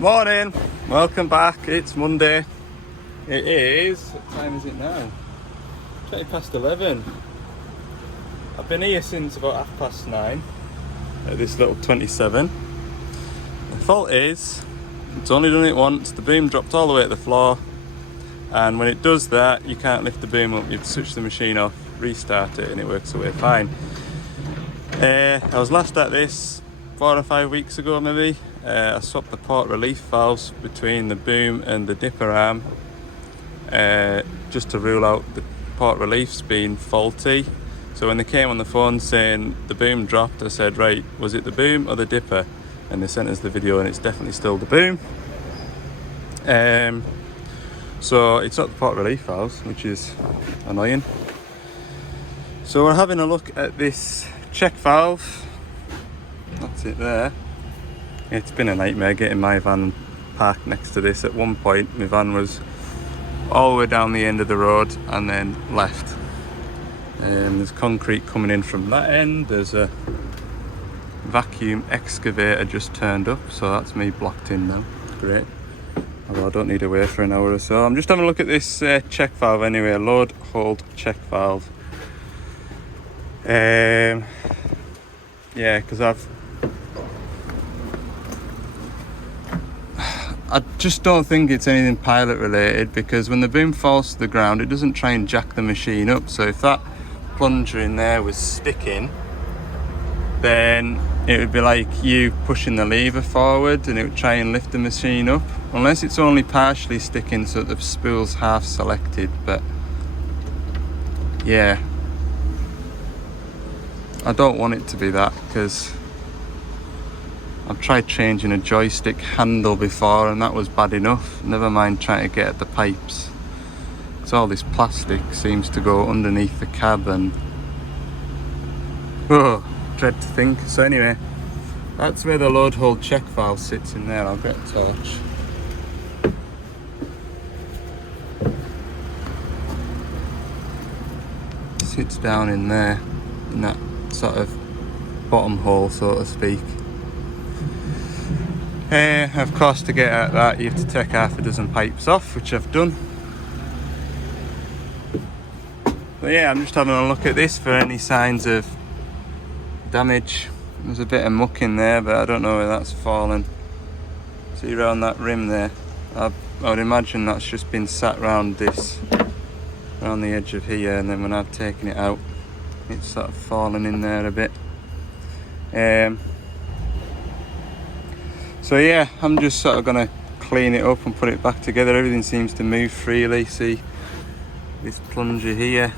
Morning, welcome back. It's Monday. It is, what time is it now? 20 past 11. I've been here since about 9:30 at this little 27. The fault is, it's only done it once. The boom dropped all the way to the floor, and when it does that, you can't lift the boom up. You have to switch the machine off, restart it, and it works away fine. I was last at this 4 or 5 weeks ago maybe. I swapped the port relief valves between the boom and the dipper arm just to rule out the port reliefs being faulty. So when they came on the phone saying the boom dropped, I said, right, was it the boom or the dipper? And they sent us the video and it's definitely still the boom. So it's not the port relief valves, which is annoying. So we're having a look at this check valve. That's it there. It's been a nightmare getting my van parked next to this. At one point my van was all the way down the end of the road and then left. There's concrete coming in from that end. There's a vacuum excavator just turned up, so that's me blocked in now. Great. Although I don't need to wait for an hour or so. I'm just having a look at this check valve anyway. Load hold check valve. Yeah, because I just don't think it's anything pilot related, because when the boom falls to the ground it doesn't try and jack the machine up. So if that plunger in there was sticking, then it would be like you pushing the lever forward and it would try and lift the machine up, unless it's only partially sticking so that the spool's half selected. But yeah, I don't want it to be that, because I've tried changing a joystick handle before and that was bad enough, never mind trying to get at the pipes. So all this plastic seems to go underneath the cab and oh, dread to think. So anyway, that's where the load hold check valve sits in there. I'll get a torch. Sits down in there, in that sort of bottom hole, so to speak. Of course, to get at that you have to take half a dozen pipes off, which I've done. But yeah, I'm just having a look at this for any signs of damage. There's a bit of muck in there, but I don't know where that's fallen. See around that rim there? I would imagine that's just been sat around this, around the edge of here, and then when I've taken it out it's sort of fallen in there a bit. So yeah, I'm just sort of gonna clean it up and put it back together. Everything seems to move freely. See this plunger here.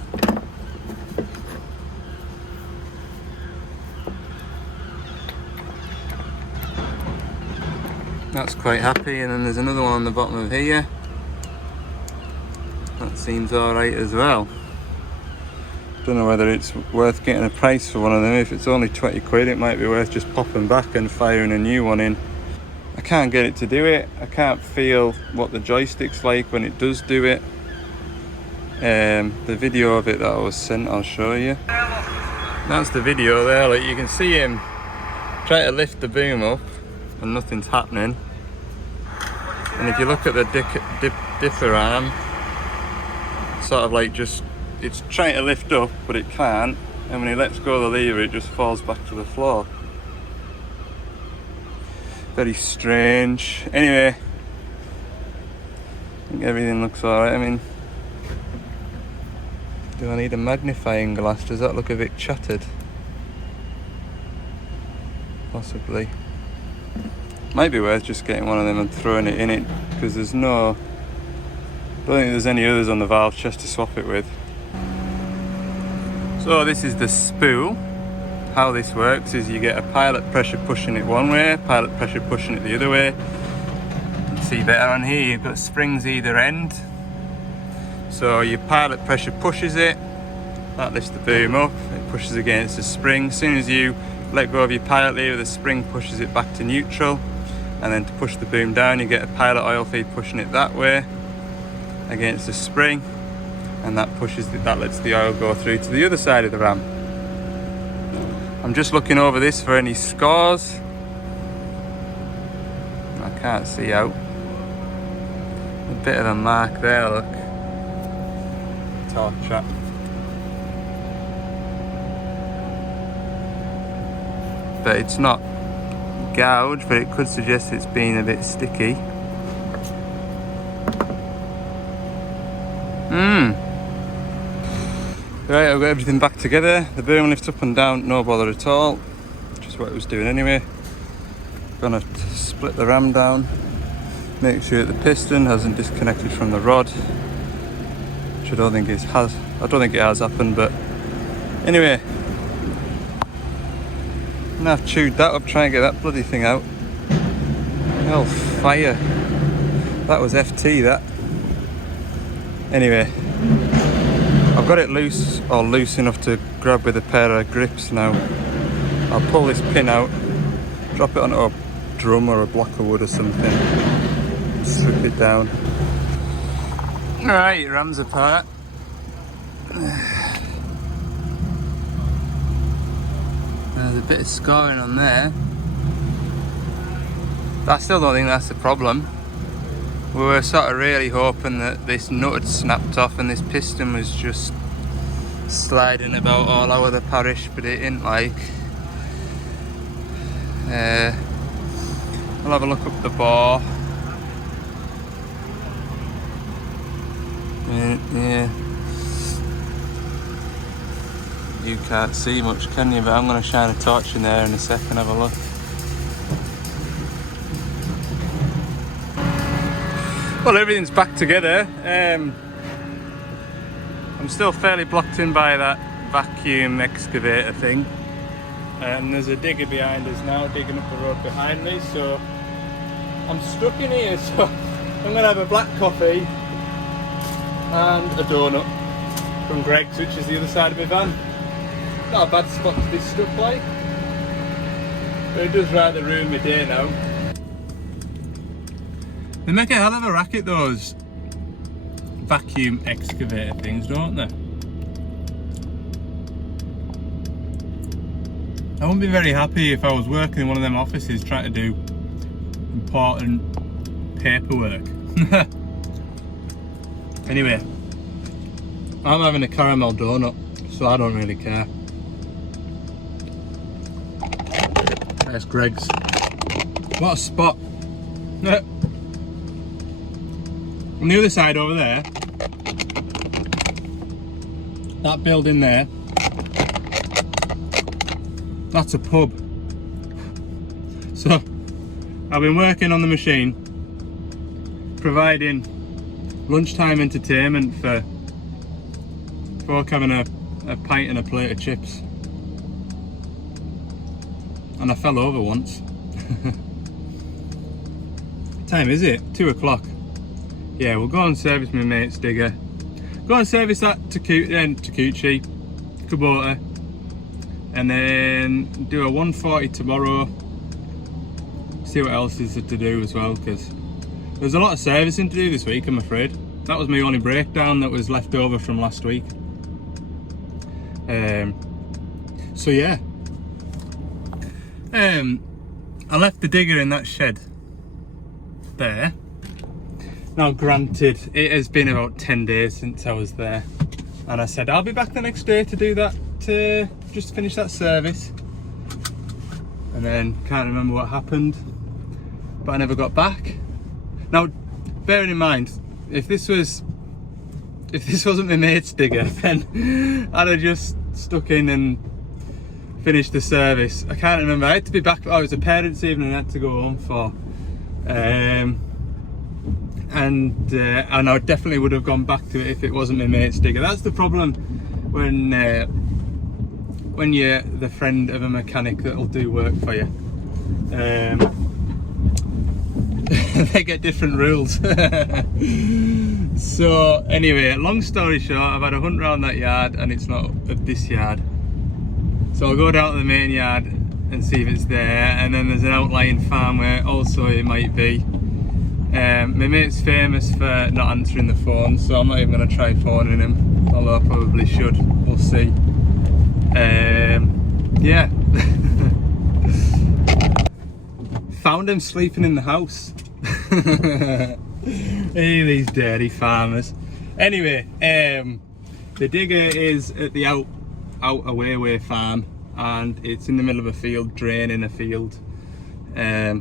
That's quite happy, and then there's another one on the bottom of here. That seems alright as well. Don't know whether it's worth getting a price for one of them. If it's only 20 quid, it might be worth just popping back and firing a new one in. I can't get it to do it. I can't feel what the joystick's like when it does do it. The video of it that I was sent, I'll show you. That's the video there. Like, you can see him try to lift the boom up and nothing's happening. And if you look at the dipper arm, sort of like just, it's trying to lift up but it can't, and when he lets go of the lever it just falls back to the floor. Very strange. Anyway, I think everything looks alright. I mean, do I need a magnifying glass? Does that look a bit shattered? Possibly. Might be worth just getting one of them and throwing it in it, because there's no, I don't think there's any others on the valve chest to swap it with. So this is the spool. How this works is you get a pilot pressure pushing it one way, pilot pressure pushing it the other way. You can see better on here, you've got springs either end. So your pilot pressure pushes it, that lifts the boom up, it pushes against the spring. As soon as you let go of your pilot lever, the spring pushes it back to neutral. And then to push the boom down, you get a pilot oil feed pushing it that way against the spring. And that lets the oil go through to the other side of the ram. I'm just looking over this for any scores. I can't see out. A bit of a mark there, look. Torque trap. But it's not gouged, but it could suggest it's been a bit sticky. Right, I've got everything back together. The boom lifts up and down, no bother at all. Just what it was doing anyway. Gonna split the ram down, make sure that the piston hasn't disconnected from the rod. Which I don't think it has happened, but anyway. Now I've chewed that up trying to get that bloody thing out. Oh, fire. That was FT, that. Anyway, I've got it loose, or loose enough to grab with a pair of grips now. I'll pull this pin out, drop it onto a drum or a block of wood or something, slip it down. Alright, ram's apart. There's a bit of scoring on there. I still don't think that's the problem. We were sort of really hoping that this nut had snapped off and this piston was just sliding about all over the parish, but it ain't like. I'll have a look up the bore. Yeah. You can't see much, can you? But I'm going to shine a torch in there in a second, have a look. Well, everything's back together. I'm still fairly blocked in by that vacuum excavator thing. And there's a digger behind us now, digging up the road behind me, so I'm stuck in here. So I'm going to have a black coffee and a donut from Greg's, which is the other side of my van. Not a bad spot to be stuck like, but it does rather ruin my day now. They make a hell of a racket, those vacuum excavator things, don't they? I wouldn't be very happy if I was working in one of them offices trying to do important paperwork. Anyway, I'm having a caramel donut, so I don't really care. There's Greg's. What a spot. On the other side over there, that building there, that's a pub. So I've been working on the machine, providing lunchtime entertainment for folk having a pint and a plate of chips. And I fell over once. What time is it? 2 o'clock. Yeah, we'll go and service my mate's digger. Go and service that Takuchi, Kubota, and then do a 140 tomorrow. See what else is to do as well, because there's a lot of servicing to do this week, I'm afraid. That was my only breakdown that was left over from last week. So yeah. I left the digger in that shed there. Now granted, it has been about 10 days since I was there, and I said I'll be back the next day to do that, to just finish that service, and then can't remember what happened, but I never got back. Now bearing in mind, if this wasn't my mate's digger, then I'd have just stuck in and finished the service. I can't remember, I had to be back, it was a parents' evening I had to go home for, and I definitely would have gone back to it if it wasn't my mate's digger. That's the problem when you're the friend of a mechanic that'll do work for you. They get different rules. So anyway, long story short, I've had a hunt around that yard and it's not at this yard. So I'll go down to the main yard and see if it's there, and then there's an outlying farm where also it might be. My mate's famous for not answering the phone, so I'm not even going to try phoning him, although I probably should. We'll see. Yeah. found him sleeping in the house. Hey, these dirty farmers. Anyway, the digger is at the out away farm, and it's in the middle of a field, draining a field,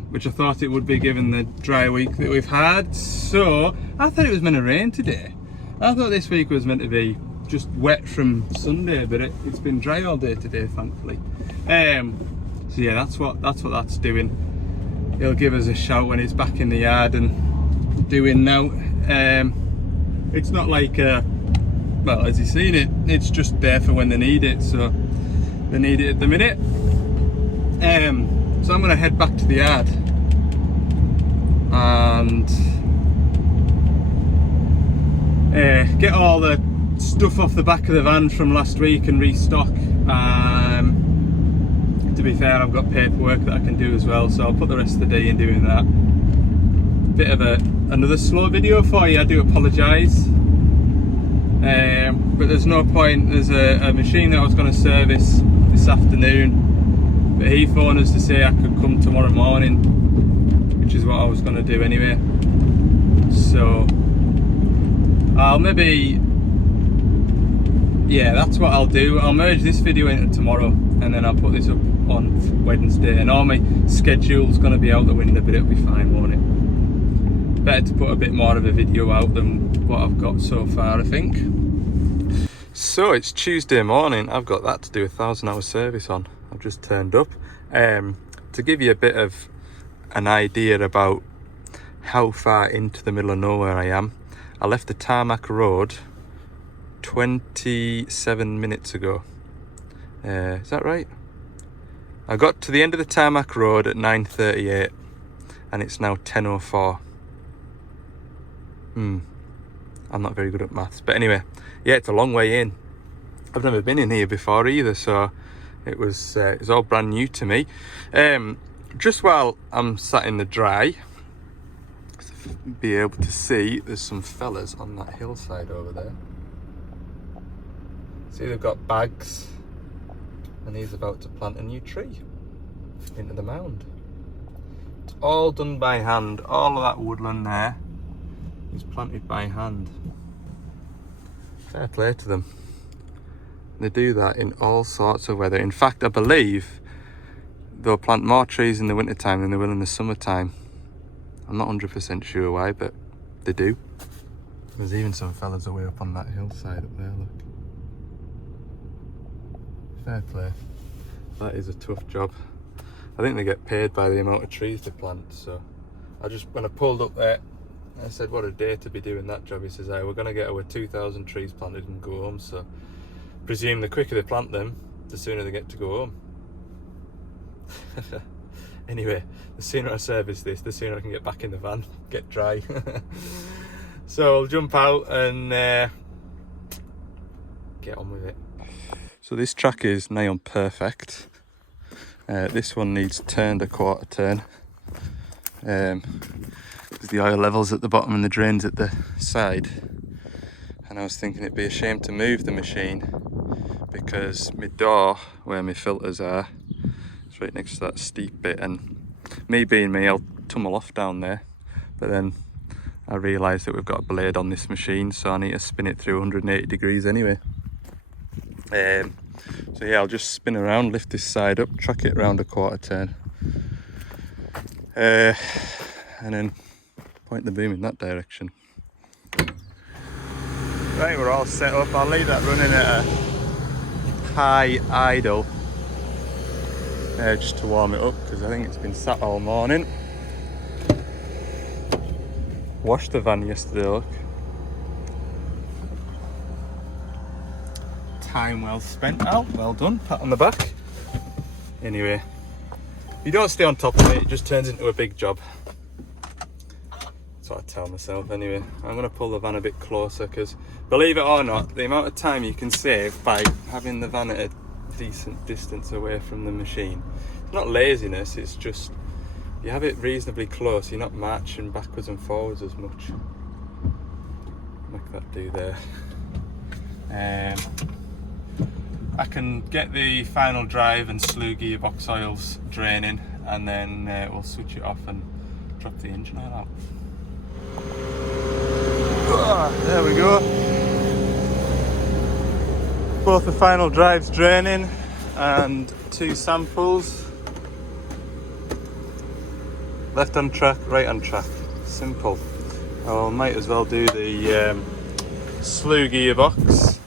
which I thought it would be given the dry week that we've had. So I thought it was meant to rain today. I thought this week was meant to be just wet from Sunday, but it's been dry all day today, thankfully. So yeah, that's what that's doing. He'll give us a shout when it's back in the yard and doing now. It's not like well, as you've seen it, it's just there for when they need it, so they need it at the minute. So I'm going to head back to the yard and get all the stuff off the back of the van from last week and restock. To be fair, I've got paperwork that I can do as well, so I'll put the rest of the day in doing that. Bit of another slow video for you, I do apologise. But there's no point. There's a machine that I was going to service this afternoon, but he phoned us to say I could come tomorrow morning, which is what I was going to do anyway. So I'll maybe, yeah, that's what I'll do. I'll merge this video into tomorrow, and then I'll put this up on Wednesday, and all my schedule's going to be out the window, but it'll be fine, won't it? Better to put a bit more of a video out than what I've got so far, I think. So it's Tuesday morning. I've got that to do, 1,000-hour service on. I've just turned up. To give you a bit of an idea about how far into the middle of nowhere I am, I left the tarmac road 27 minutes ago. Is that right? I got to the end of the tarmac road at 9:38 and it's now 10:04. I'm not very good at maths, but anyway, yeah, it's a long way in. I've never been in here before either, so it was all brand new to me. Just while I'm sat in the dry, be able to see there's some fellas on that hillside over there. See, they've got bags, and he's about to plant a new tree into the mound. It's all done by hand. All of that woodland there is planted by hand. Fair play to them. They do that in all sorts of weather. In fact, I believe they'll plant more trees in the winter time than they will in the summertime. I'm not 100% sure why, but they do. There's even some fellas away up on that hillside up there, look. Fair play. That is a tough job. I think they get paid by the amount of trees they plant, so when I pulled up there, I said, what a day to be doing that job. He says, hey, we're going to get over 2,000 trees planted and go home, so presume the quicker they plant them, the sooner they get to go home. Anyway, the sooner I service this, the sooner I can get back in the van, get dry. So I'll jump out and get on with it. So this track is nigh on perfect. This one needs turned a quarter turn. Because the oil level's at the bottom and the drain's at the side. And I was thinking it'd be a shame to move the machine because my door, where my filters are, is right next to that steep bit, and me being me, I'll tumble off down there. But then I realised that we've got a blade on this machine, so I need to spin it through 180 degrees anyway. So yeah, I'll just spin around, lift this side up, track it around a quarter turn, and then point the boom in that direction. Right, we're all set up. I'll leave that running at a high idle just to warm it up, because I think it's been sat all morning. Washed the van yesterday, look. Time well spent, Al. Well done. Pat on the back. Anyway, if you don't stay on top of it, it just turns into a big job. That's what I tell myself anyway. I'm going to pull the van a bit closer because, believe it or not, the amount of time you can save by having the van at a decent distance away from the machine. It's not laziness, it's just you have it reasonably close, you're not marching backwards and forwards as much. Make that do there. I can get the final drive and slew gearbox oils draining, and then we'll switch it off and drop the engine oil out. There we go. Both the final drives draining and 2 samples. Left on track, right on track. Simple. I might as well do the slew gearbox.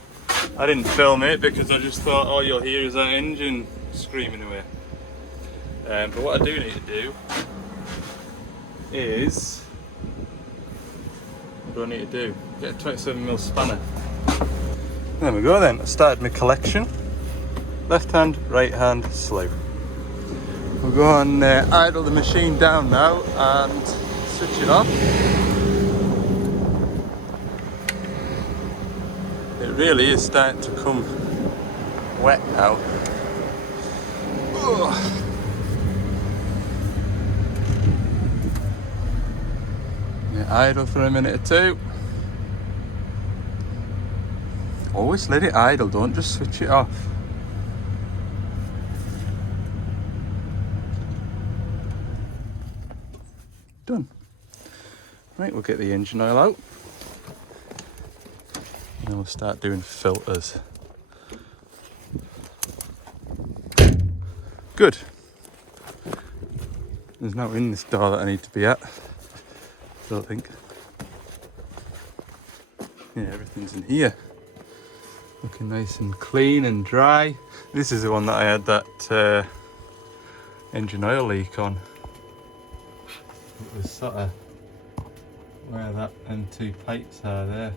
I didn't film it because I just thought all you'll hear is that engine screaming away. But what I do need to do is, what do I need to do? Get a 27mm spanner. There we go then. I started my collection. Left hand, right hand, slew. We'll go and idle the machine down now and switch it off. It really is starting to come wet now. Ugh. Idle for a minute or two. Always let it idle, don't just switch it off. Done. Right, we'll get the engine oil out. And then we'll start doing filters. Good. There's nothing in this door that I need to be at. I don't think. Yeah, everything's in here. Looking nice and clean and dry. This is the one that I had that engine oil leak on. It was sort of where that and 2 pipes are there.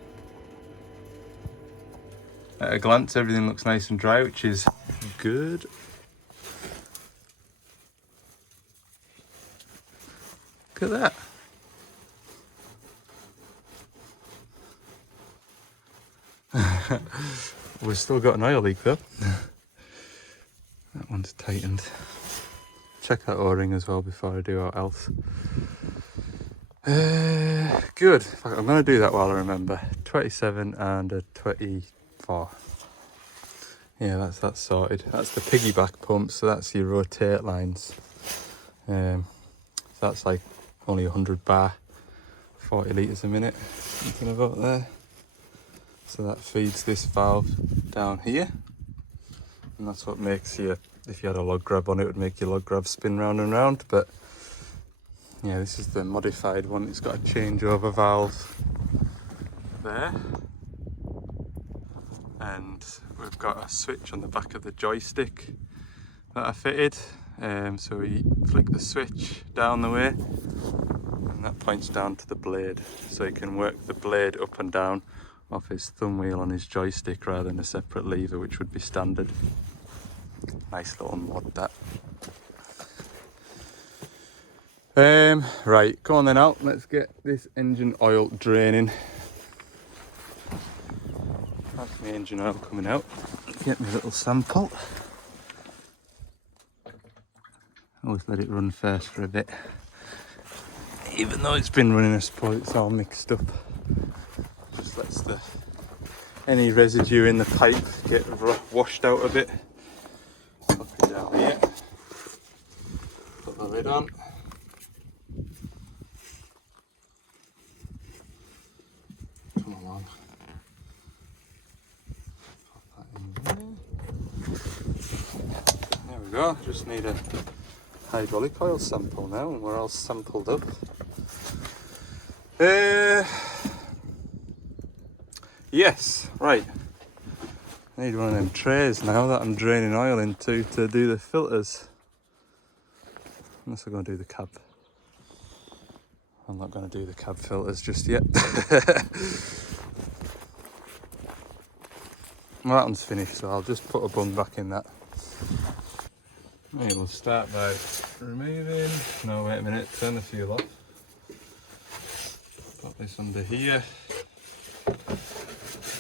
At a glance, everything looks nice and dry, which is good. Look at that. We've still got an oil leak though. That one's tightened. Check that O-ring as well before I do what else. Good. In fact, I'm going to do that while I remember. 27 and a 24. Yeah, that's sorted. That's the piggyback pump, so that's your rotate lines. So that's like only 100 bar, 40 litres a minute. Something about there. So that feeds this valve down here, and that's what makes you, if you had a log grab on it, would make your log grab spin round and round. But yeah, this is the modified one. It's got a changeover valve there, and we've got a switch on the back of the joystick that I fitted. So we flick the switch down the way, and that points down to the blade, so you can work the blade up and down off his thumb wheel on his joystick rather than a separate lever, which would be standard. Nice little mod that. Right, go on then out. Let's get this engine oil draining. That's my engine oil coming out. Get my little sample. Always let it run first for a bit. Even though it's been running, I suppose it's all mixed up. Just lets any residue in the pipe get washed out a bit. Put it down here. Put the lid on. Come along. Pop that in there. There we go. Just need a hydraulic oil sample now, and we're all sampled up. Yes, right. I need one of them trays now that I'm draining oil into to do the filters. Unless I'm going to do the cab. I'm not going to do the cab filters just yet. Well, that one's finished, so I'll just put a bung back in that. Right, we'll start by removing. No, wait a minute, turn the fuel off. Put this under here.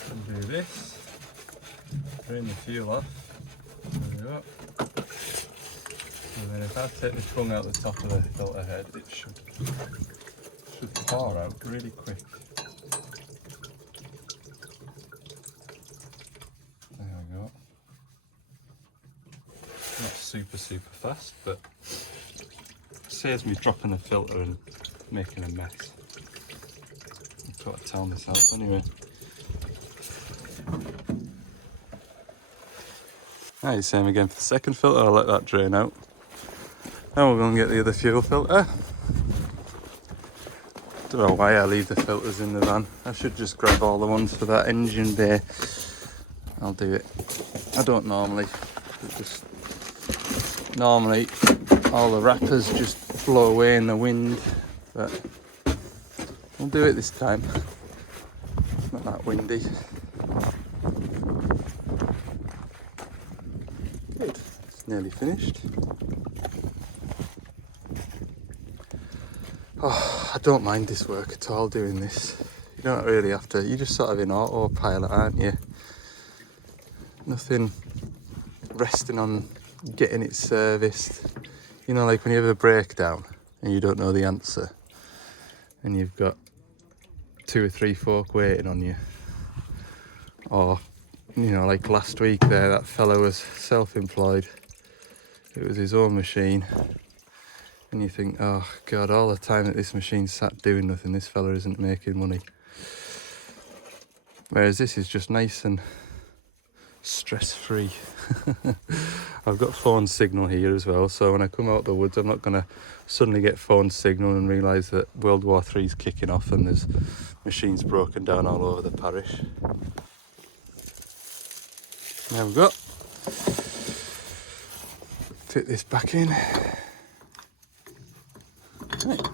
And do this. Drain the fuel off. There we go. And then if I take this tongue out the top of the filter head, it should pour out really quick. There we go. Not super fast, but saves me dropping the filter and making a mess. I've got to tell myself anyway. Right, same again for the second filter. I'll let that drain out. Now we'll go and get the other fuel filter. Don't know why I leave the filters in the van. I should just grab all the ones for that engine bay. I'll do it. I don't normally. Normally all the wrappers just blow away in the wind, but we'll do it this time. It's not that windy. Good. It's nearly finished. Oh, I don't mind this work at all doing this. You don't really have to, you're just sort of in autopilot, aren't you? Nothing resting on getting it serviced. You know, like when you have a breakdown and you don't know the answer and you've got 2 or 3 folk waiting on you. Or, you know, like last week there, that fellow was self-employed. It was his own machine. And you think, oh God, all the time that this machine's sat doing nothing, this fella isn't making money. Whereas this is just nice and stress-free. I've got phone signal here as well, so when I come out the woods I'm not going to suddenly get phone signal and realise that World War III's kicking off and there's machines broken down all over the parish. There we go. Fit this back in. Right.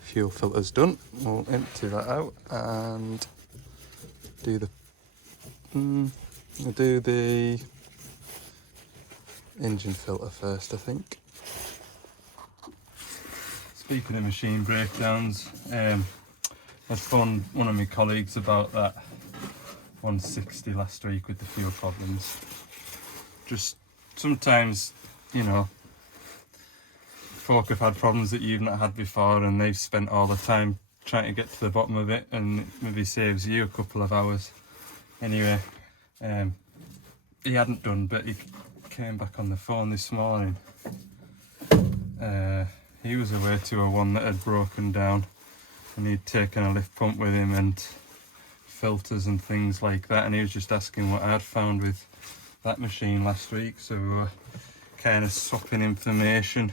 Fuel filter's done. We'll empty that out and do the we'll do the engine filter first, I think. Speaking of machine breakdowns, I phoned one of my colleagues about that 160 last week with the fuel problems. Just sometimes, you know, folk have had problems that you've not had before and they've spent all the time trying to get to the bottom of it, and it maybe saves you a couple of hours. Anyway, he hadn't done, but he came back on the phone this morning. He was away to a one that had broken down and he'd taken a lift pump with him and filters and things like that, and he was just asking what I'd found with that machine last week, so we were kind of swapping information.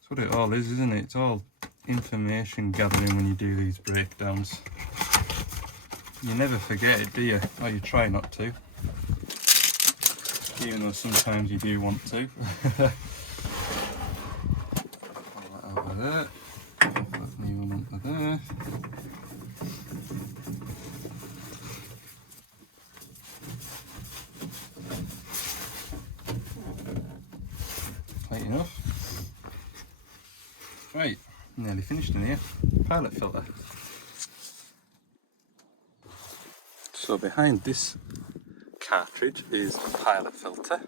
That's what it all is, isn't it? It's all information gathering when you do these breakdowns. You never forget it, do you? Or you try not to. Even though sometimes you do want to. Pull that out of there. Put that new one onto there. Tight enough. Right, nearly finished in here. Pilot filter. So behind this cartridge is a pilot filter,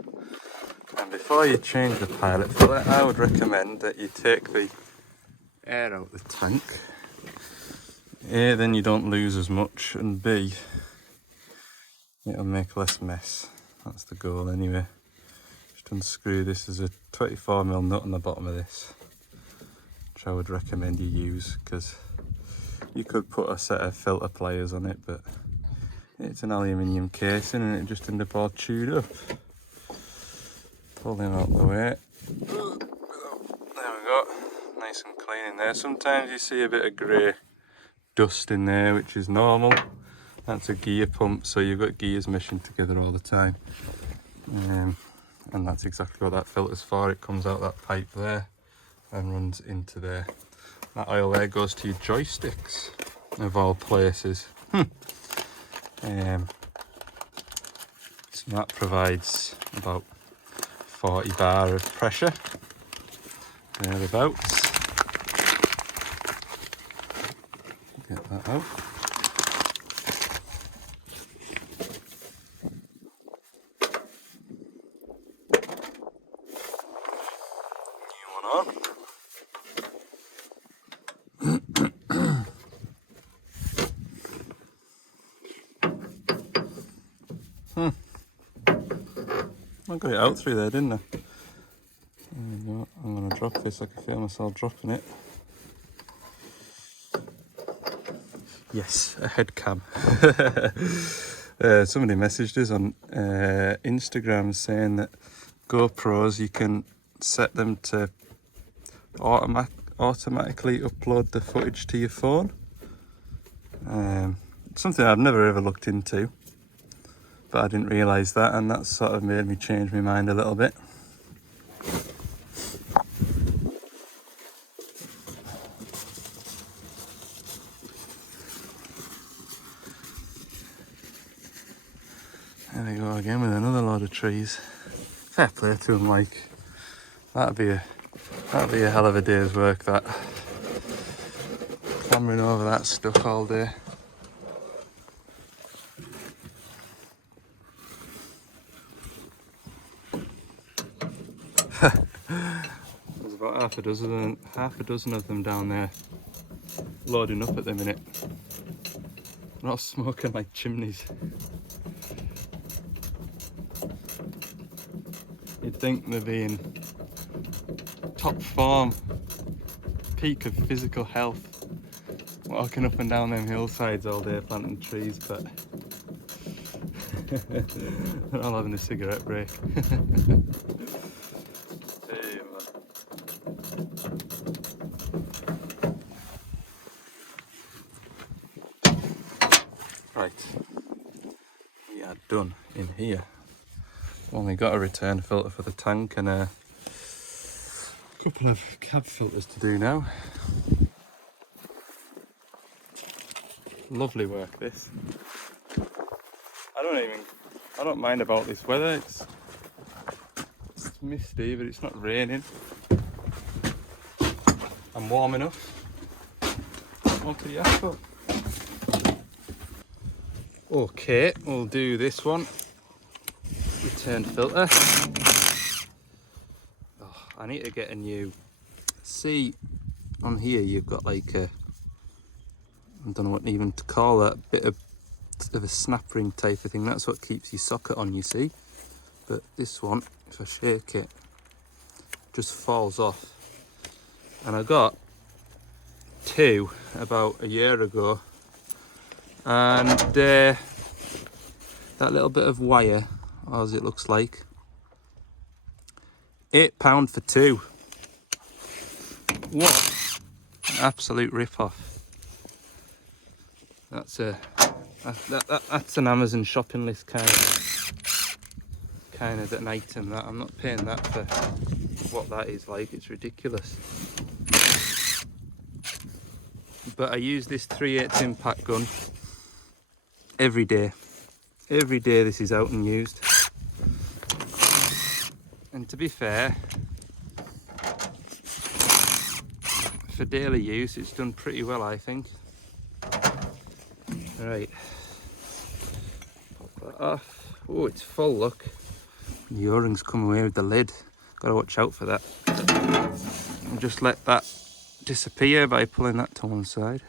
and before you change the pilot filter I would recommend that you take the air out the tank. A, then you don't lose as much, and B, it'll make less mess. That's the goal anyway. Just unscrew this. There's a 24mm nut on the bottom of this, which I would recommend you use, because you could put a set of filter pliers on it, but it's an aluminium casing and it just end up all chewed up. Pull them out the way. There we go. Nice and clean in there. Sometimes you see a bit of grey dust in there, which is normal. That's a gear pump, so you've got gears meshing together all the time. And that's exactly what that filter's for. It comes out that pipe there and runs into there. That oil there goes to your joysticks, of all places. So that provides about 40 bar of pressure, thereabouts. Get that out. New one on. I got it out through there, didn't I? There we go. I'm going to drop drop this. I can feel myself dropping it. Yes, a head cam. Somebody messaged us on Instagram saying that GoPros, you can set them to automatically upload the footage to your phone. Something I've never ever looked into, but I didn't realise that, and that sort of made me change my mind a little bit. There we go again with another load of trees. Fair play to them, like that'd be a hell of a day's work, that clambering over that stuff all day. There's about half a dozen of them down there loading up at the minute. They're all smoking like chimneys. You'd think they'd be in top form, peak of physical health, walking up and down them hillsides all day planting trees, but they're all having a cigarette break. Hey, right, we are done in here. Only got a return filter for the tank and a couple of cab filters to do now. Lovely work, this. I don't mind about this weather. It's misty, but it's not raining. I'm warm enough. What could you ask for? Okay, we'll do this one. Return filter. Oh, I need to get a new. See, on here you've got like a, I don't know what even to call that, bit of a snap ring type of thing. That's what keeps your socket on, you see. But this one, if I shake it, just falls off. And I got two about a year ago, and that little bit of wire, as it looks like, £8 for two. What an absolute rip-off. That's that's an Amazon shopping list kind of an item. That I'm not paying that for what that is like. It's ridiculous. But I use this 3/8 impact gun every day. Every day this is out and used. And to be fair, for daily use, it's done pretty well, I think. Right, pop that off. Oh, it's full, look. The O-rings come away with the lid. Gotta watch out for that. And just let that disappear by pulling that to one side.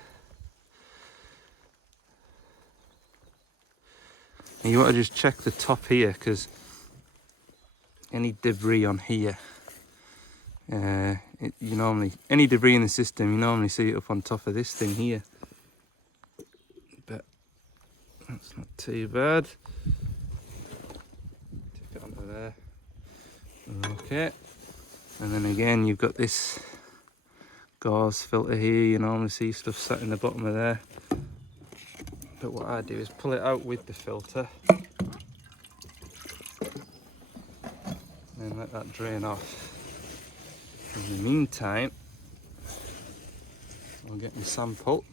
And you want to just check the top here, because any debris on here, any debris in the system, you normally see it up on top of this thing here. But that's not too bad. Take it onto there. Okay. And then again, you've got this gauze filter here. You normally see stuff sat in the bottom of there. But what I do is pull it out with the filter and let that drain off. In the meantime, I'll get my sample.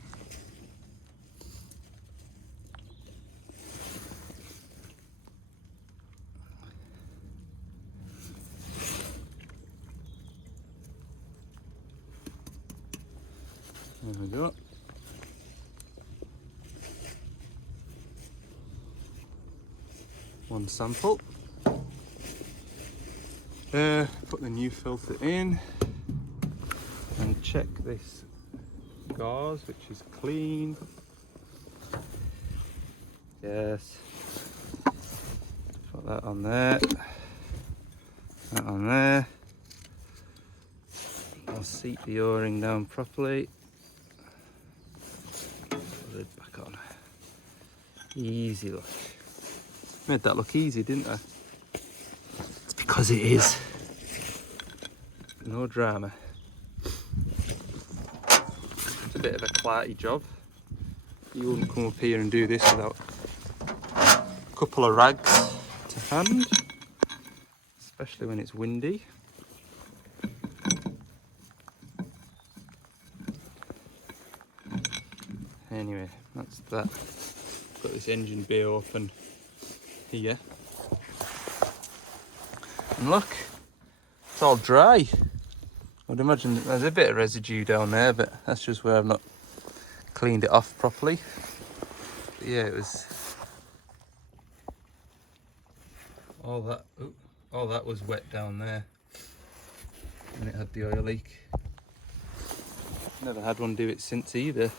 There we go. One sample. Put the new filter in and check this gauze, which is clean. Yes. Put that on there. That on there. I'll seat the O-ring down properly. Put it back on. Easy look. Made that look easy, didn't I? It's because it is. No drama. It's a bit of a clarty job. You wouldn't come up here and do this without a couple of rags to hand, especially when it's windy. Anyway, that's that. Got this engine bay open here. And look, it's all dry. I'd imagine there's a bit of residue down there, but that's just where I've not cleaned it off properly. But yeah, it was all that was wet down there when it had the oil leak. Never had one do it since either,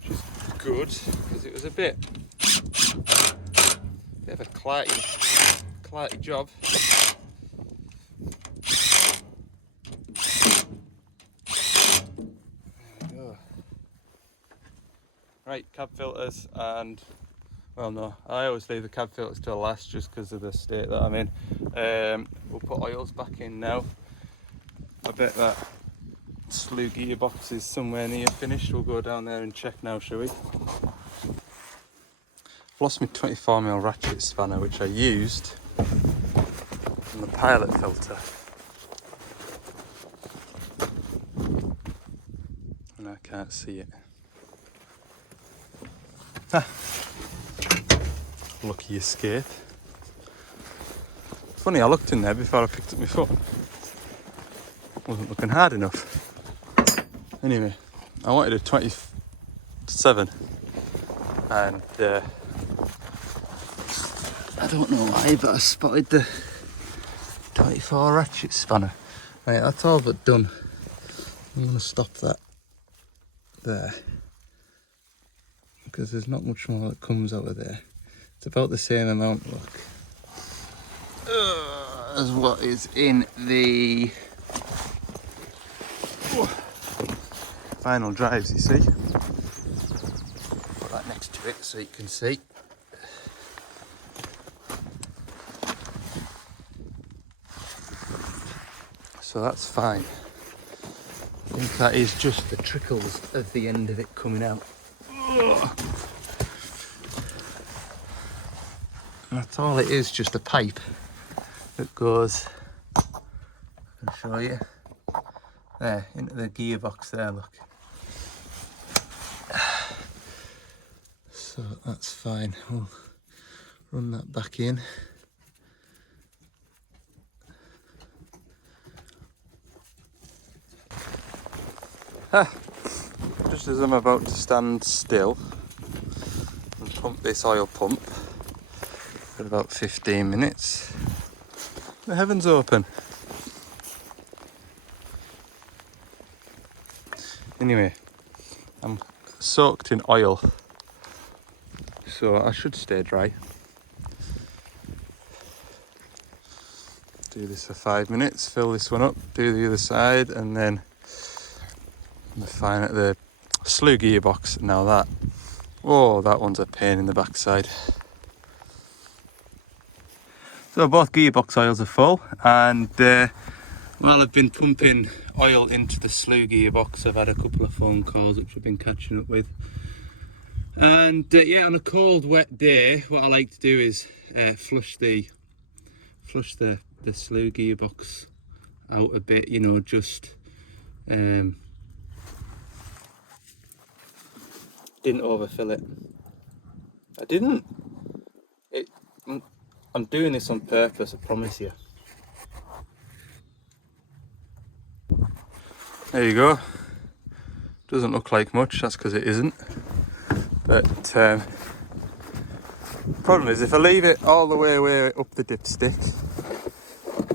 which is good because it was a bit of a clarty job. Right, cab filters, and well, no, I always leave the cab filters till last just because of the state that I'm in. We'll put oils back in now. I bet that slew gearbox is somewhere near finished. We'll go down there and check now, shall we? I've lost my 24mm ratchet spanner, which I used on the pilot filter, and I can't see it. Lucky escape. Funny, I looked in there before I picked up my phone. Wasn't looking hard enough. Anyway, I wanted a 27, and I don't know why, but I spotted the 24 ratchet spanner. Right, that's all but done. I'm going to stop that there, because there's not much more that comes out of there. It's about the same amount, look, as what is in the final drives, you see. Put that next to it so you can see. So that's fine. I think that is just the trickles of the end of it coming out. And that's all it is, just a pipe that goes, I can show you, there, into the gearbox there, look. So that's fine, we'll run that back in. Just as I'm about to stand still and pump this oil pump for about 15 minutes, the heavens open. Anyway, I'm soaked in oil, so I should stay dry. Do this for 5 minutes, fill this one up, do the other side, and then the slew gearbox. Now that one's a pain in the backside. So both gearbox oils are full, and while I've been pumping oil into the slew gearbox, I've had a couple of phone calls which I've been catching up with. And yeah, on a cold, wet day, what I like to do is flush the slew gearbox out a bit, you know, just didn't overfill it. I didn't. I'm doing this on purpose, I promise you. There you go. Doesn't look like much, that's because it isn't. But problem is, if I leave it all the way up the dipstick,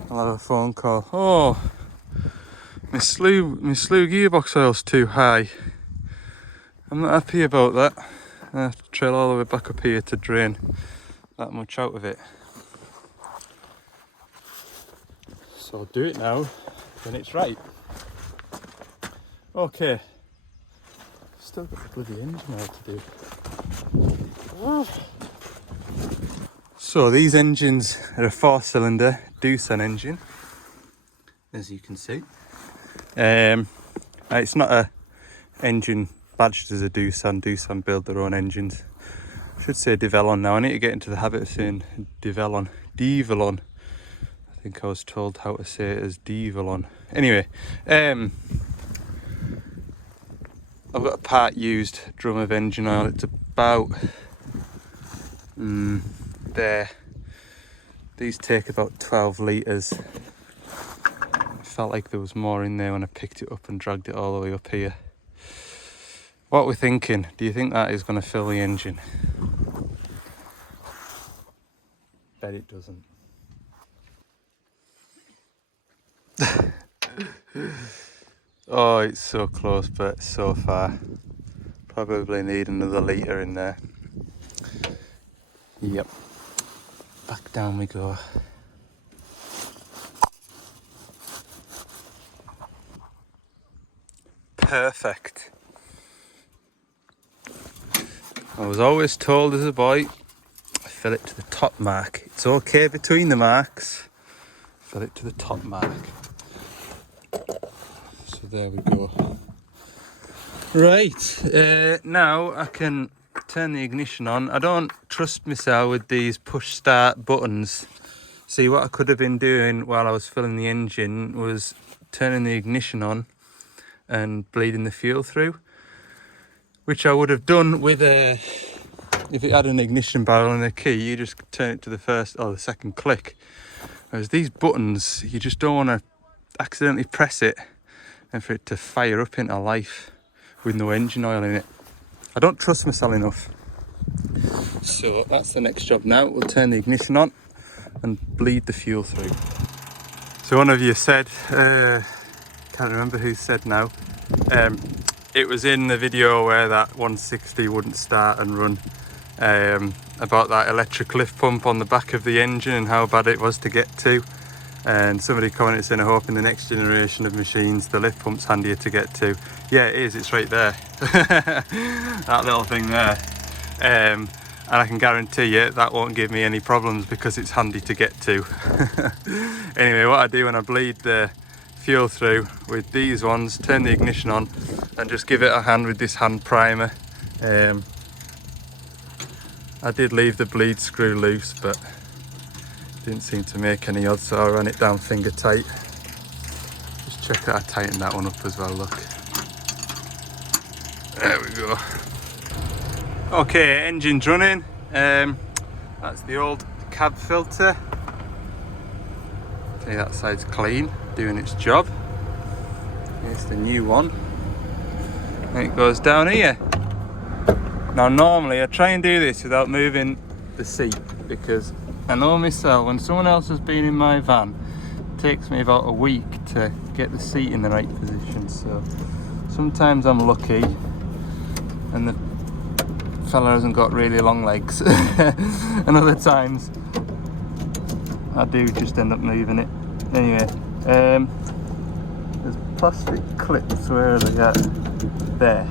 I'll have a phone call. Oh, my slew gearbox oil's too high. I'm not happy about that. I have to trail all the way back up here to drain that much out of it. So I'll do it now when it's right. Okay, still got the bloody engine out to do. So these engines are a 4-cylinder Doosan engine, as you can see. It's not a engine badged as a Doosan. Doosan build their own engines. I should say Devellon now. I need to get into the habit of saying Devellon. Devellon. I think I was told how to say it as Devellon. Anyway, I've got a part used drum of engine oil. It's about there. These take about 12 litres. I felt like there was more in there when I picked it up and dragged it all the way up here. What we're thinking, do you think that is going to fill the engine? Bet it doesn't. Oh, it's so close, but so far. Probably need another litre in there. Yep. Back down we go. Perfect. I was always told as a boy, fill it to the top mark. It's okay between the marks. Fill it to the top mark. So there we go. Right, now I can turn the ignition on. I don't trust myself with these push start buttons. See, what I could have been doing while I was filling the engine was turning the ignition on and bleeding the fuel through, which I would have done with a, if it had an ignition barrel and a key, you just turn it to the first or the second click. Whereas these buttons, you just don't want to accidentally press it and for it to fire up into life with no engine oil in it. I don't trust myself enough. So that's the next job now. We'll turn the ignition on and bleed the fuel through. So one of you said, can't remember who said now, it was in the video where that 160 wouldn't start and run, about that electric lift pump on the back of the engine and how bad it was to get to. And somebody commented saying, I hope in the next generation of machines the lift pump's handier to get to. Yeah, it is, it's right there. That little thing there. And I can guarantee you that won't give me any problems because it's handy to get to. Anyway, what I do when I bleed the fuel through with these ones, turn the ignition on and just give it a hand with this hand primer. I did leave the bleed screw loose, but didn't seem to make any odds, so I ran it down finger tight. Just check that I tightened that one up as well, look. There we go. Okay, engine's running. That's the old cab filter. See, that side's clean, doing its job. Here's the new one. And it goes down here. Now normally I try and do this without moving the seat, because I know myself, when someone else has been in my van, it takes me about a week to get the seat in the right position. So sometimes I'm lucky and the fella hasn't got really long legs. And other times I do just end up moving it. Anyway, there's plastic clips, where are they at? There.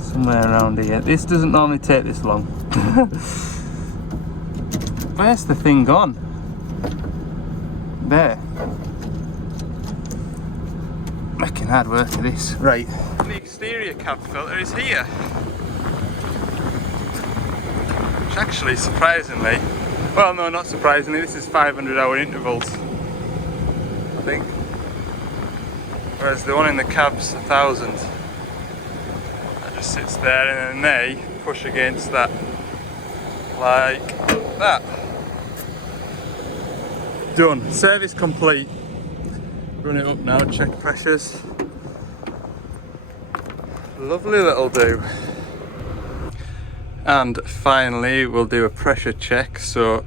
Somewhere around here. This doesn't normally take this long. Where's the thing gone? There. Making hard work of this. Right. The exterior cab filter is here. Which actually, surprisingly, well, no, not surprisingly, this is 500-hour intervals, I think. Whereas the one in the cab's 1,000. That just sits there, and then they push against that, like that. Done. Service complete. Run it up now, check pressures. Lovely little do. And finally we'll do a pressure check. So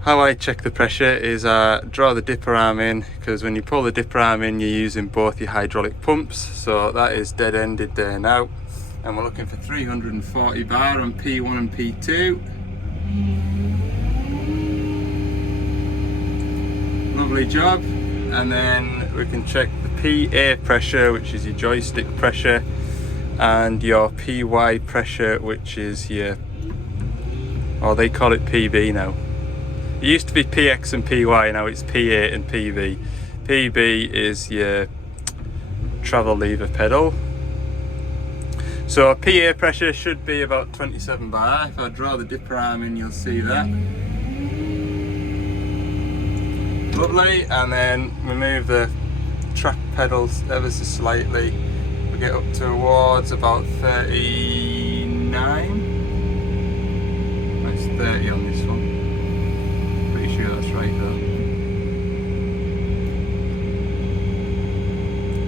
how I check the pressure is I draw the dipper arm in, because when you pull the dipper arm in you're using both your hydraulic pumps. So that is dead ended there now, and we're looking for 340 bar on P1 and P2. Lovely job. And then we can check the PA pressure, which is your joystick pressure, and your PY pressure, which is your, oh, they call it PB now. It used to be PX and PY, now it's PA and PB. PB is your travel lever pedal. So PA pressure should be about 27 bar. If I draw the dipper arm in, you'll see that. Lovely, and then we move the track pedals ever so slightly. We get up towards about 39. That's 30 on this one. Pretty sure that's right though.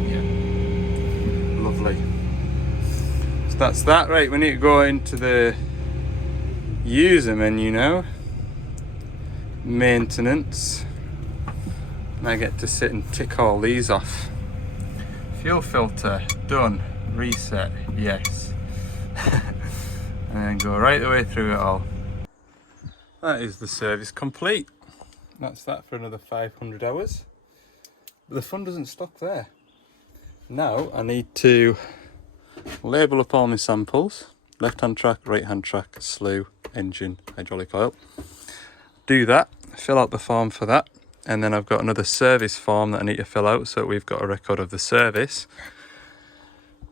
Yeah. Lovely. So that's that. Right, we need to go into the user menu now. Maintenance. And I get to sit and tick all these off. Fuel filter, done. Reset, yes. And then go right the way through it all. That is the service complete. That's that for another 500 hours. But the fun doesn't stop there. Now I need to label up all my samples. Left hand track, right hand track, slew, engine, hydraulic oil. Do that, fill out the form for that. And then I've got another service form that I need to fill out, so we've got a record of the service,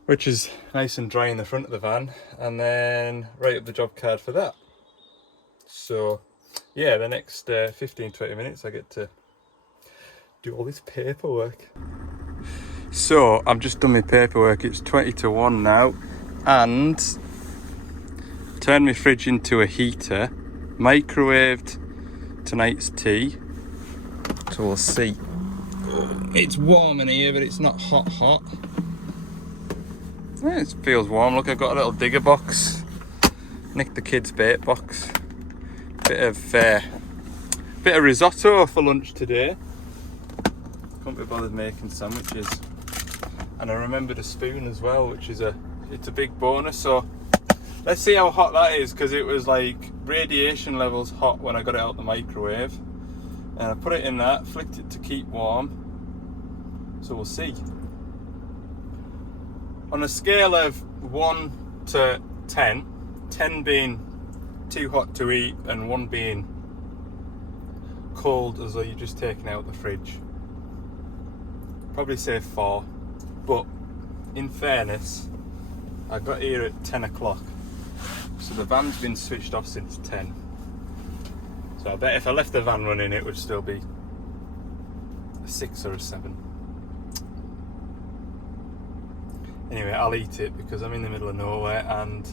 which is nice and dry in the front of the van, and then write up the job card for that. So yeah, the next 15-20 minutes I get to do all this paperwork. So I've just done my paperwork. It's 20 to 1 now, and turned my fridge into a heater, microwaved tonight's tea. So we'll see. It's warm in here, but it's not hot. Yeah, it feels warm. Look, I've got a little digger box. Nicked the kids' bait box. Bit of risotto for lunch today. Couldn't be bothered making sandwiches. And I remembered a spoon as well, which is it's a big bonus. So let's see how hot that is, because it was like radiation levels hot when I got it out the microwave. And I put it in that, flicked it to keep warm. So we'll see. On a scale of 1 to 10, 10 being too hot to eat and 1 being cold as though you're just taking out the fridge, probably say 4. But in fairness, I got here at 10 o'clock. So the van's been switched off since 10. So I bet if I left the van running, it would still be a 6 or a 7. Anyway, I'll eat it because I'm in the middle of nowhere, and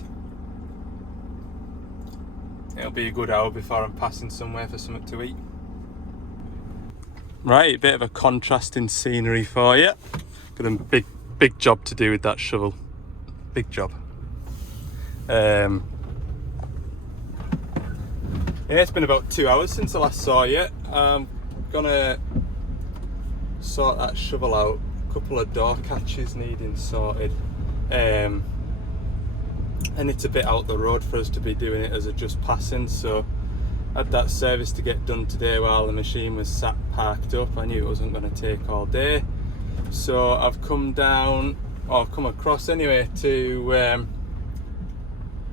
it'll be a good hour before I'm passing somewhere for something to eat. Right, a bit of a contrasting scenery for you. Got a big job to do with that shovel. Big job. Yeah, it's been about 2 hours since I last saw you. I'm gonna sort that shovel out. A couple of door catches needing sorted. And it's a bit out the road for us to be doing it as a just passing, so I had that service to get done today while the machine was sat parked up. I knew it wasn't going to take all day. So I've come down, or come across anyway, to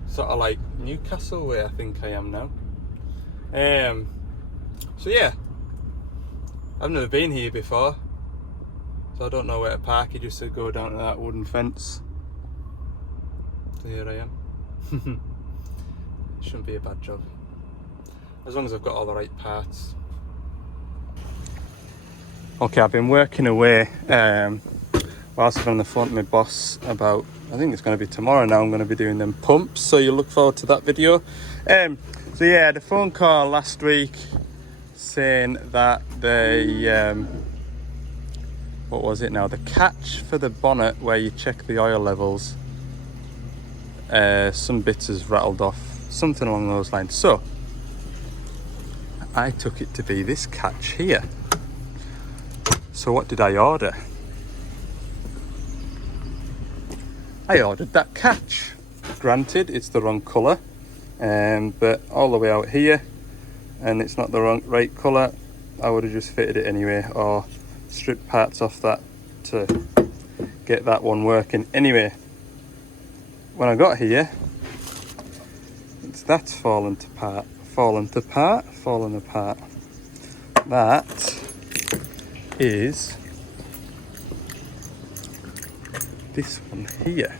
sort of like Newcastle way, I think I am now. So yeah, I've never been here before, so I don't know where to park. He just said go down to that wooden fence. So here I am. Shouldn't be a bad job, as long as I've got all the right parts. Okay, I've been working away whilst I've been on the phone to my boss about, I think it's going to be tomorrow now, I'm going to be doing them pumps, so you'll look forward to that video. So yeah, I had a phone call last week saying that the what was it now, the catch for the bonnet where you check the oil levels, some bits has rattled off, something along those lines. So I took it to be this catch here. So what did I order? I ordered that catch. Granted, it's the wrong colour, but all the way out here, and it's not the right colour, I would have just fitted it anyway, or stripped parts off that to get that one working. Anyway, when I got here, that's fallen apart. That is this one here.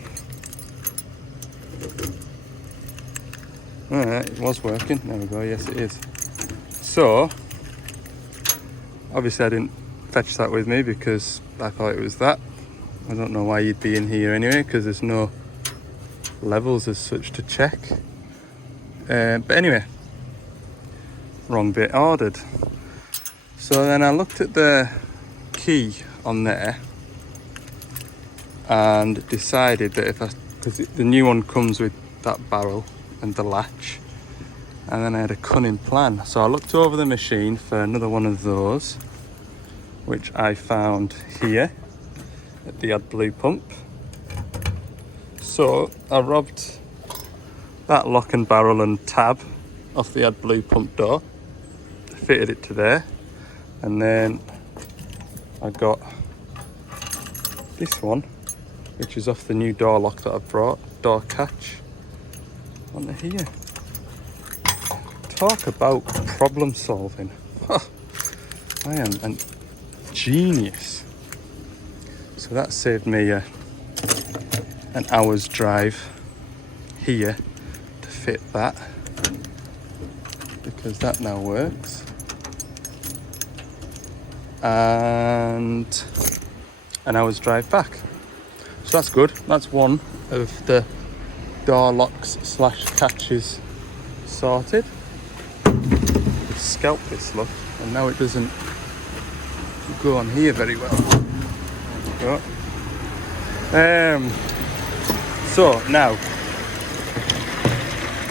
Alright, it was working. There we go. Yes, it is. So, obviously I didn't fetch that with me because I thought it was that. I don't know why you'd be in here anyway, because there's no levels as such to check. But anyway, wrong bit ordered. So then I looked at the key on there and decided that because the new one comes with that barrel and the latch, and then I had a cunning plan. So I looked over the machine for another one of those, which I found here at the AdBlue pump. So I robbed that lock and barrel and tab off the AdBlue pump door, fitted it to there, and then I got this one, which is off the new door lock that I brought, door catch, onto here. Talk about problem solving. I am a genius. So that saved me an hour's drive here to fit that, because that now works. And an hour's drive back. So that's good. That's one of the door locks / catches sorted. Scalp this, look, and now it doesn't go on here very well. There we go. So now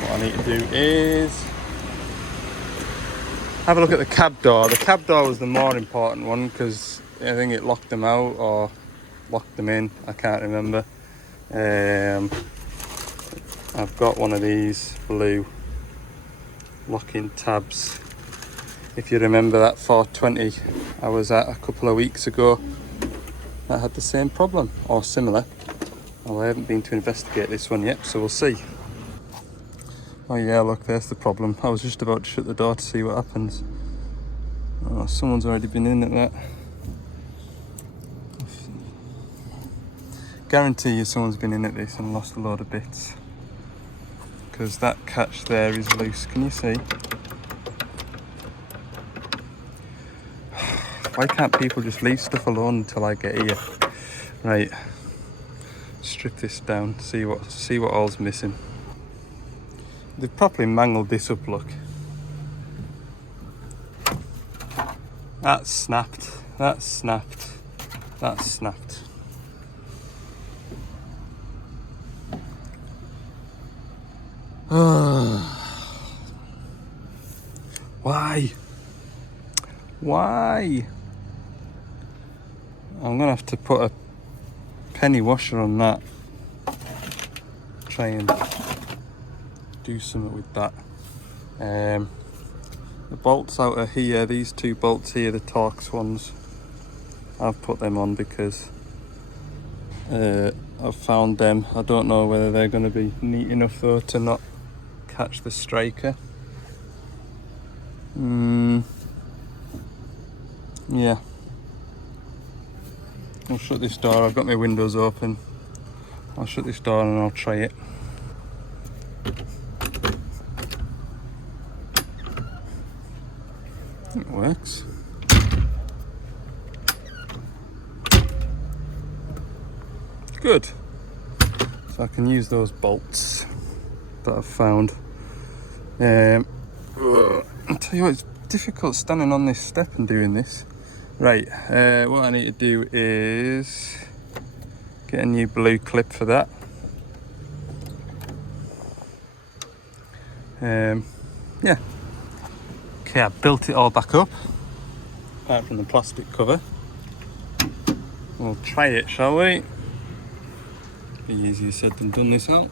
what I need to do is have a look at the cab door. The cab door was the more important one because I think it locked them out or locked them in, I can't remember. I've got one of these blue locking tabs. If you remember that 420 I was at a couple of weeks ago, that had the same problem or similar. Well, I haven't been to investigate this one yet, so we'll see. Oh yeah, look, there's the problem. I was just about to shut the door to see what happens. Oh, someone's already been in at that. Guarantee you someone's been in at this and lost a load of bits, because that catch there is loose. Can you see? Why can't people just leave stuff alone until I get here? Right, strip this down, see what all's missing. They've properly mangled this up, look. That's snapped, that's snapped, that's snapped. Why? Why? I'm gonna have to put a penny washer on that. Try and do something with that. The bolts out of here, these two bolts here, the Torx ones, I've put them on because I've found them. I don't know whether they're going to be neat enough though to not catch the striker. Yeah. I'll shut this door. I've got my windows open. I'll shut this door and I'll try it. It works. Good. So I can use those bolts that I've found. I'll tell you what, it's difficult standing on this step and doing this. Right, what I need to do is get a new blue clip for that. Yeah. Okay, I built it all back up, apart from the plastic cover. We'll try it, shall we? Be easier said than done this out.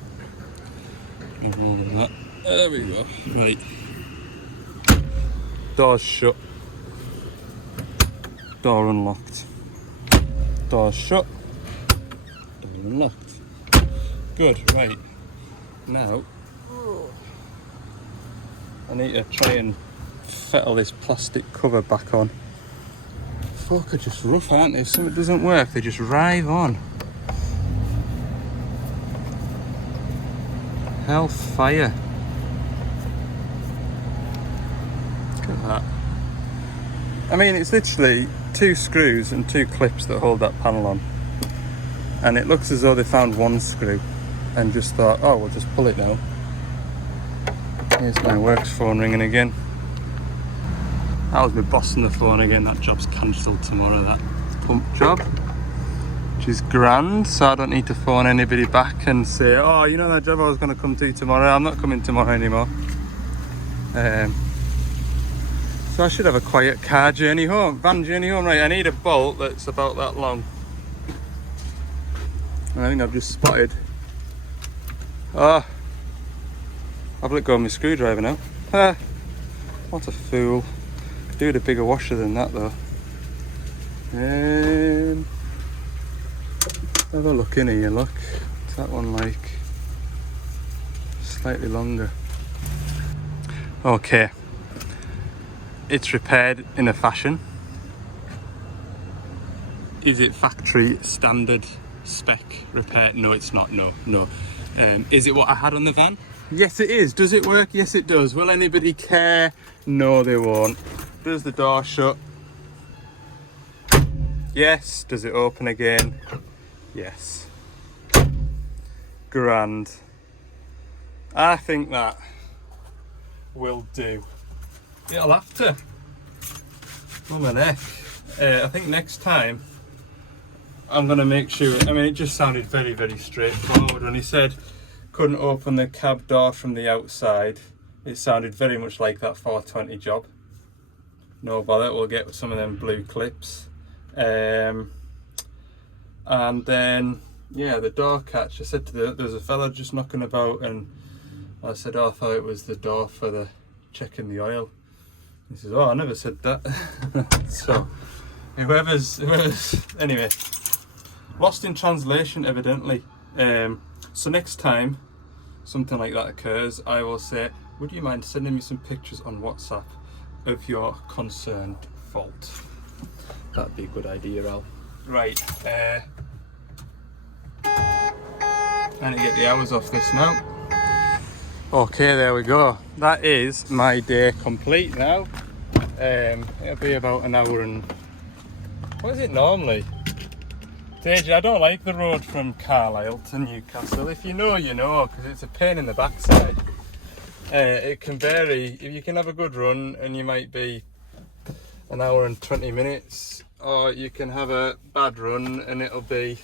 That. There we go. Right. Door's shut. Door unlocked. Door's shut. Door unlocked. Good, right. Now, I need to try and fettle this plastic cover back on. Folk are just rough, aren't they? If something doesn't work, they just rive on. Hellfire. Look at that. I mean, it's literally 2 screws and 2 clips that hold that panel on. And it looks as though they found 1 screw and just thought, oh, we'll just pull it now. Here's my works phone ringing again. That was my boss on the phone again. That job's cancelled tomorrow, that pump job. Which is grand, so I don't need to phone anybody back and say, oh, you know that job I was going to come to tomorrow? I'm not coming tomorrow anymore. So I should have a quiet car journey home, van journey home. Right, I need a bolt that's about that long. I think I've just spotted. Oh, I've let go of my screwdriver now. Ah, what a fool. Could do with a bigger washer than that though. Have a look in here, look. What's that one like? Slightly longer. Okay. It's repaired in a fashion. Is it factory standard spec repair? No, it's not. No. Is it what I had on the van? Yes, it is. Does it work? Yes, it does. Will anybody care? No, they won't. Does the door shut? Yes. Does it open again? Yes. Grand. I think that will do. It'll have to. On my neck. I think next time I'm going to make sure. I mean, it just sounded very, very straightforward. When he said couldn't open the cab door from the outside, it sounded very much like that 420 job. No bother, we'll get some of them blue clips. And then, yeah, the door catch. I said to there's a fella just knocking about, and I said, oh, I thought it was the door for the checking the oil. He says, oh, I never said that. So, whoever's, anyway, lost in translation, evidently. So next time something like that occurs, I will say, would you mind sending me some pictures on WhatsApp of your concerned fault? That'd be a good idea, Al. Right, trying to get the hours off this now. Okay, there we go. That is my day complete now. It'll be about an hour and... What is it normally? I don't like the road from Carlisle to Newcastle. If you know, you know, because it's a pain in the backside. It can vary. If you can have a good run and you might be an hour and 20 minutes, or you can have a bad run and it'll be,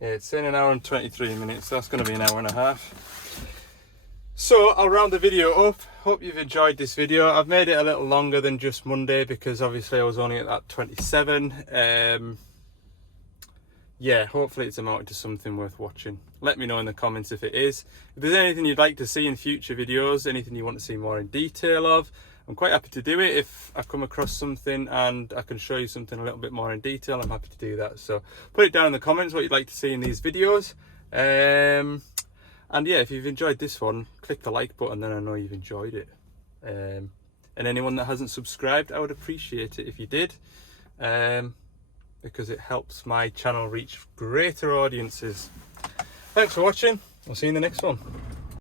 yeah, it's saying an hour and 23 minutes, so that's going to be an hour and a half. So I'll round the video up. Hope you've enjoyed this video. I've made it a little longer than just Monday because obviously I was only at that 27. Yeah, hopefully it's amounted to something worth watching. Let me know in the comments if it is. If there's anything you'd like to see in future videos, anything you want to see more in detail of, I'm quite happy to do it. If I come across something and I can show you something a little bit more in detail, I'm happy to do that. So put it down in the comments what you'd like to see in these videos. And yeah, if you've enjoyed this one, click the like button, then I know you've enjoyed it. And anyone that hasn't subscribed, I would appreciate it if you did. Because it helps my channel reach greater audiences. Thanks for watching. I'll see you in the next one.